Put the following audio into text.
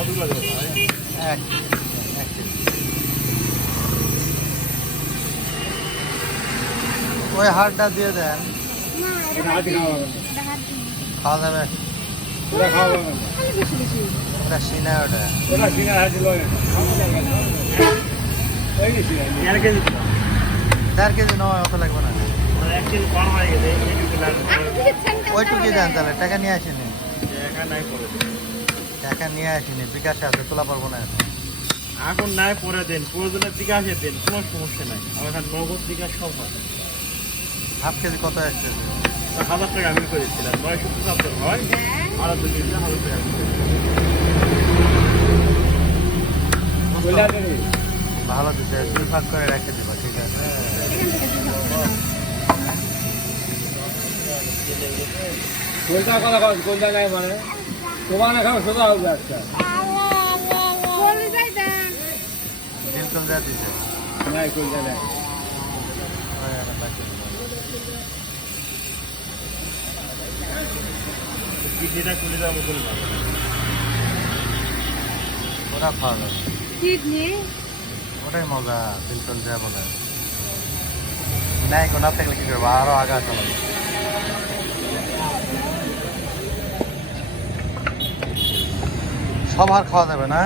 কতগুলো দেবো ভাই? এক এক কেজি। ওই হাড়টা দিয়ে দেন, খাওয়া যাবে। ওটা সিনা, ওটা 1.5 কেজি নয়, অত লাগবে না। 1 কেজি কম হয়ে গেছে, ওইটুকুই দেন তাহলে, টাকা নিয়ে আসিনি। টাকা নাই পরে দেন। টাকা নিয়ে আসিনি, বিকাশে আছে, তোলা পারবো না এখন। এখন নাই পরে দেন, প্রয়োজনের দিকে আসে দেন, কোনো সমস্যা নাই। আমার এখানে নগদ দিকে সব হয়। 1/2 কেজি কত আসতেছে? 1000 টাকা আমি করেছিলাম, 975 হয়, আর 2 কেজি 1000 টাকা। ভালো দিচ্ছে, 2 ভাগ করে রেখে দিবা, ঠিক আছে। কোনটা নাই মানে তোমার এখন সোজা হবে একটা বিলকুল যা দিচ্ছে। নাই কোনটা নাই কিডনিটা খুলে দেওয়া করে না। ওরা খাওয়া যাবে, কিডনি ওটাই মজা, বিলকুল যা বলে। নাই কোনো না থাকলে কি করবো, আরো আগা চলো। সবার খাওয়া যাবে না।